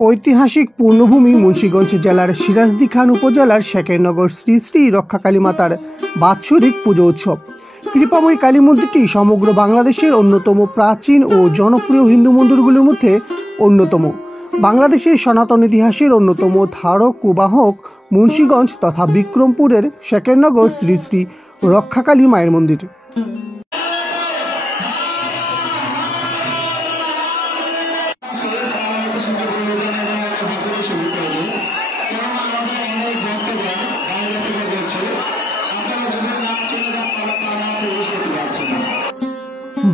ঐতিহাসিক পূর্ণভূমি মুন্সিগঞ্জ জেলার সিরাজদি খান উপজেলার শেখেরনগর শ্রী শ্রী রক্ষাকালী মাতার বাৎসরিক পুজো উৎসব। কৃপাময়ী কালী মন্দিরটি সমগ্র বাংলাদেশের অন্যতম প্রাচীন ও জনপ্রিয় হিন্দু মন্দিরগুলির মধ্যে অন্যতম। বাংলাদেশের সনাতন ইতিহাসের অন্যতম ধারক ও বাহক মুন্সিগঞ্জ তথা বিক্রমপুরের শেখেরনগর শ্রী শ্রী রক্ষাকালী মায়ের মন্দির।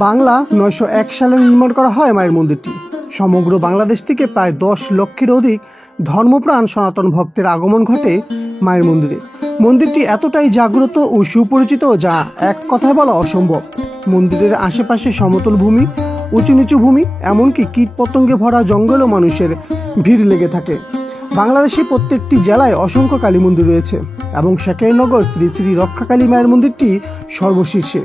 বাংলা 901 সালে নির্মাণ করা হয় মায়ের মন্দিরটি। সমগ্র বাংলাদেশ থেকে প্রায় 10 লক্ষের অধিক ধর্মপ্রাণ সনাতন ভক্তের আগমন ঘটে মায়ের মন্দিরে। মন্দিরটি এতটাই জাগ্রত ও সুপরিচিত যা এক কথায় বলা অসম্ভব। মন্দিরের আশেপাশে সমতল ভূমি, উঁচু নিচু ভূমি, এমনকি কীটপতঙ্গে ভরা জঙ্গলও মানুষের ভিড় লেগে থাকে। বাংলাদেশে প্রত্যেকটি জেলায় অসংখ্য কালী মন্দির রয়েছে এবং শেখেরনগর শ্রী শ্রী রক্ষাকালী মায়ের মন্দিরটি সর্বশীর্ষে।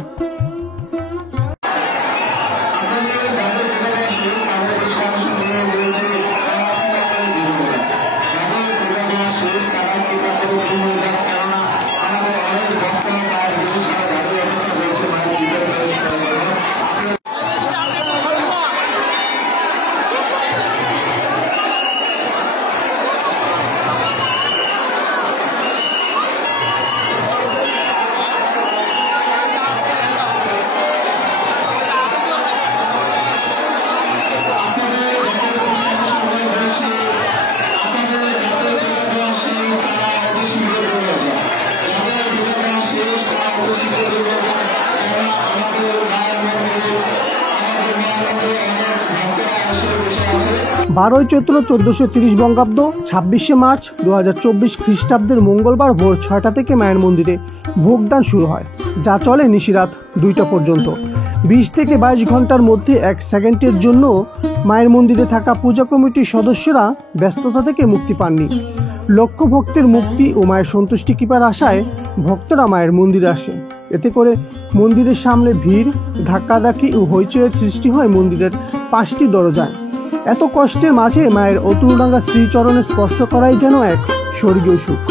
বারোই চৈত্র 1430 বঙ্গাব্দ, 26শে মার্চ 2024 খ্রিস্টাব্দের মঙ্গলবার ভোর 6টা থেকে মায়ের মন্দিরে ভোগদান শুরু হয়, যা চলে নিশিরাত 2টা পর্যন্ত। 20 থেকে 22 ঘন্টার মধ্যে 1 সেকেন্ডের জন্য মায়ের মন্দিরে থাকা পূজা কমিটির সদস্যরা ব্যস্ততা থেকে মুক্তি পাননি। লক্ষ ভক্তের মুক্তি ও মায়ের সন্তুষ্টি কৃপার আশায় ভক্তরা মায়ের মন্দিরে আসে। এতে করে মন্দিরের সামনে ভিড়, ধাক্কাধাক্কি ও হইচইয়ের সৃষ্টি হয় মন্দিরের 5টি দরজায়। এত কষ্টের মাঝে মায়ের অতুলরাঙ্গা শ্রীচরণে স্পর্শ করাই যেন এক স্বর্গীয় সুখ।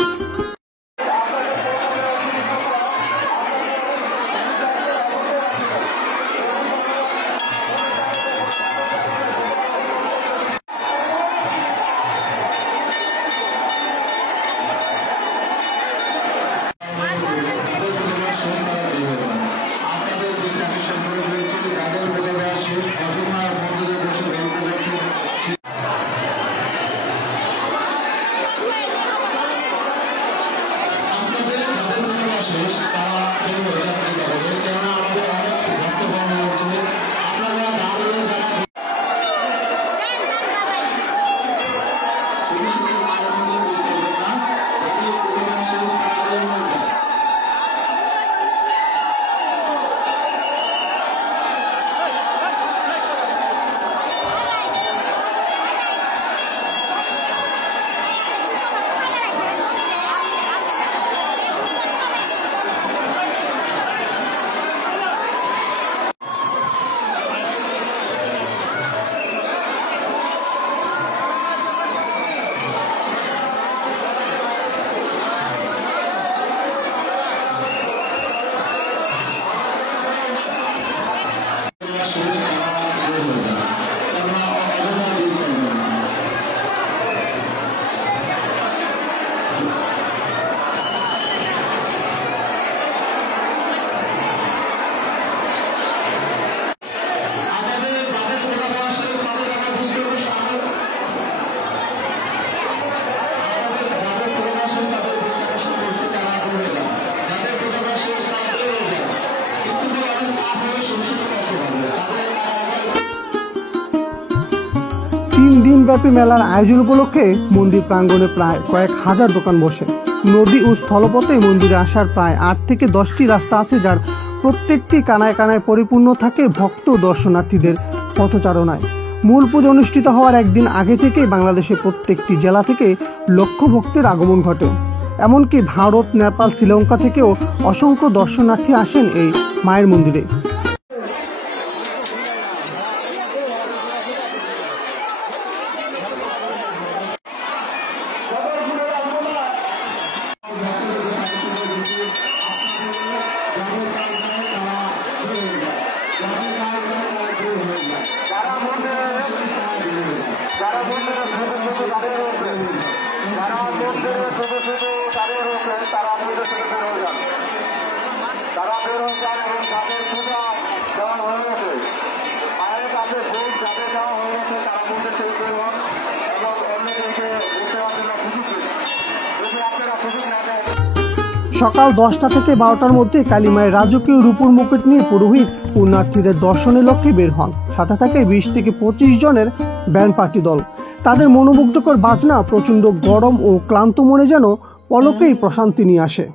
দিনব্যাপী মেলার আয়োজন উপলক্ষে মন্দির প্রাঙ্গণে প্রায় কয়েক হাজার দোকান বসে। নদী ও স্থলপথে মন্দিরে আসার প্রায় 8 থেকে 10টি রাস্তা আছে, যার প্রত্যেকটি কানায় কানায় পরিপূর্ণ থাকে ভক্ত দর্শনার্থীদের পথচারণায়। মূল পুজো অনুষ্ঠিত হওয়ার একদিন আগে থেকে বাংলাদেশের প্রত্যেকটি জেলা থেকে লক্ষ ভক্তের আগমন ঘটে। এমনকি ভারত, নেপাল, শ্রীলঙ্কা থেকেও অসংখ্য দর্শনার্থী আসেন এই মায়ের মন্দিরে। দাঁড়িয়ে রয়েছেন, যারা মন্দিরে শুধু শুধু দাঁড়িয়ে রয়েছেন তারা মন্দির থেকে বের হয়ে যান, তারা বের হয়ে যান এবং তাদের পূজা দেওয়া হয়ে গেছে, মায়ের কাছে ভোগ যাদের দেওয়া হয়ে গেছে তারা মন্দির থেকে বের হন এবং অন্যদেরকে বসে আসেন না সুযোগ দিন। যদি আপনারা সুযোগ না দেন। সকাল 10টা থেকে 12টার মধ্যে কালীমায়ের রাজকীয় রূপোর মুকুট নিয়ে পুরোহিত পুণ্যার্থীদের দর্শনের লক্ষ্যে বের হন। সাথে থাকে 20 থেকে 25 জনের ব্যান্ড পার্টি দল। তাদের মনোমুগ্ধকর বাজনা প্রচণ্ড গরম ও ক্লান্ত মনে যেন পলকেই প্রশান্তি নিয়ে আসে।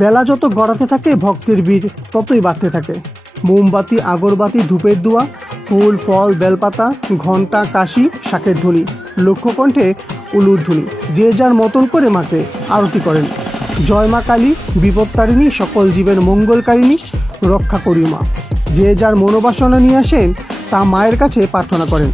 বেলা যত গড়াতে থাকে ভক্তের ভিড় ততই বাড়তে থাকে। মোমবাতি, আগরবাতি, ধূপের ধোঁয়া, ফুল, ফল, বেলপাতা, ঘণ্টা, কাশি, শাঁখের ধ্বনি, লক্ষ্যকণ্ঠে উলুর ধ্বনি। যে যার মতন করে মাকে আরতি করেন। জয় মা কালী, বিপত্তারিণী, সকল জীবের মঙ্গলকারিণী, রক্ষা করি মা। যে যার মনোবাসনা নিয়ে আসেন তা মায়ের কাছে প্রার্থনা করেন।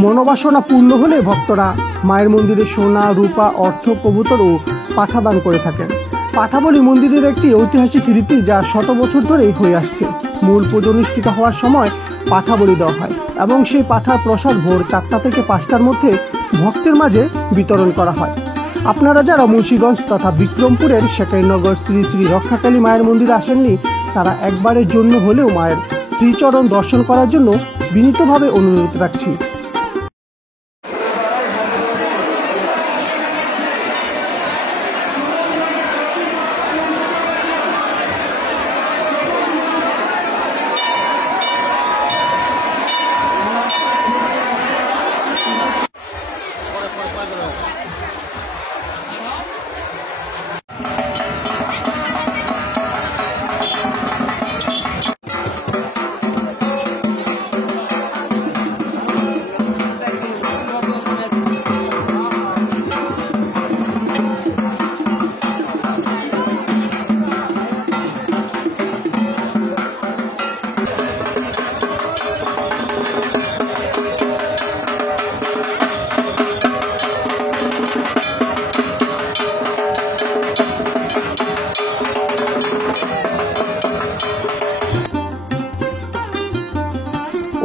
মনোবাসনা পূর্ণ হলে ভক্তরা মায়ের মন্দিরে সোনা, রূপা, অর্থ, কবুতর ও পাঠা দান করে থাকেন। পাঠাবলি মন্দিরের একটি ঐতিহাসিক রীতি যা শত বছর ধরেই হয়ে আসছে। মূল পুজো অনুষ্ঠিত হওয়ার সময় পাঠা বলি দেওয়া হয় এবং সেই পাঠার প্রসাদ ভোর 4টা থেকে 5টার মধ্যে ভক্তের মাঝে বিতরণ করা হয়। আপনারা যারা মুন্সিগঞ্জ তথা বিক্রমপুরের শেকাইনগর শ্রী শ্রী রক্ষাকালী মায়ের মন্দিরে আসেননি, তারা একবারের জন্য হলেও মায়ের শ্রীচরণ দর্শন করার জন্য বিনীতভাবে অনুরোধ রাখছি।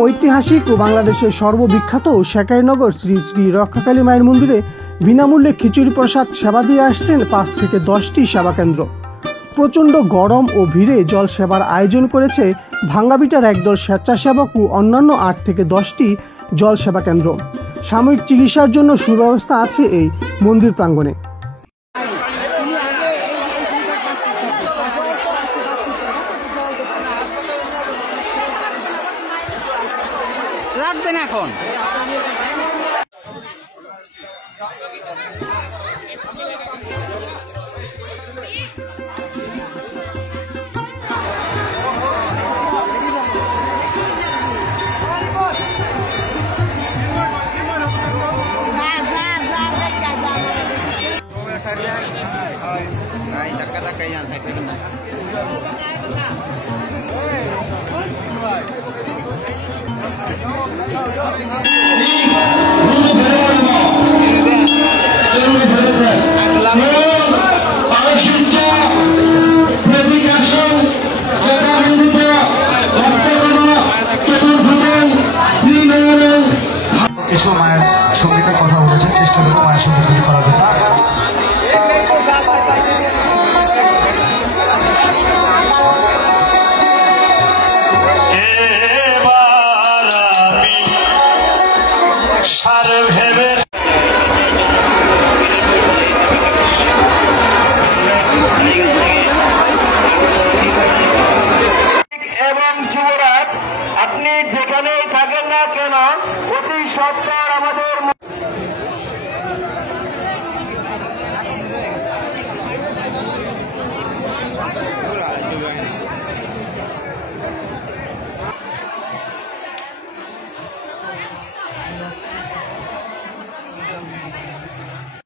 ঐতিহাসিক ও বাংলাদেশের সর্ববিখ্যাত শেকাইনগর শ্রী শ্রী রক্ষাকালী মায়ের মন্দিরে বিনামূল্যে খিচুড়ি প্রসাদ সেবা দিয়ে আসছেন 5 থেকে 10টি সেবা কেন্দ্র। প্রচণ্ড গরম ও ভিড়ে জল সেবার আয়োজন করেছে ভাঙ্গাবিটার একদল স্বেচ্ছাসেবক ও অন্যান্য 8 থেকে 10টি জল সেবা কেন্দ্র। সাময়িক চিকিৎসার জন্য সুব্যবস্থা আছে এই মন্দির প্রাঙ্গণে। রাখবেন এখন কিছু মায়ের সঙ্গীতের কথা বলেছেন, চেষ্টা করবো মায়ের সঙ্গীত করার জন্য। এবং যুবরাজ, আপনি যেখানেই থাকেন না কেন, অতি সত্বর আমাদের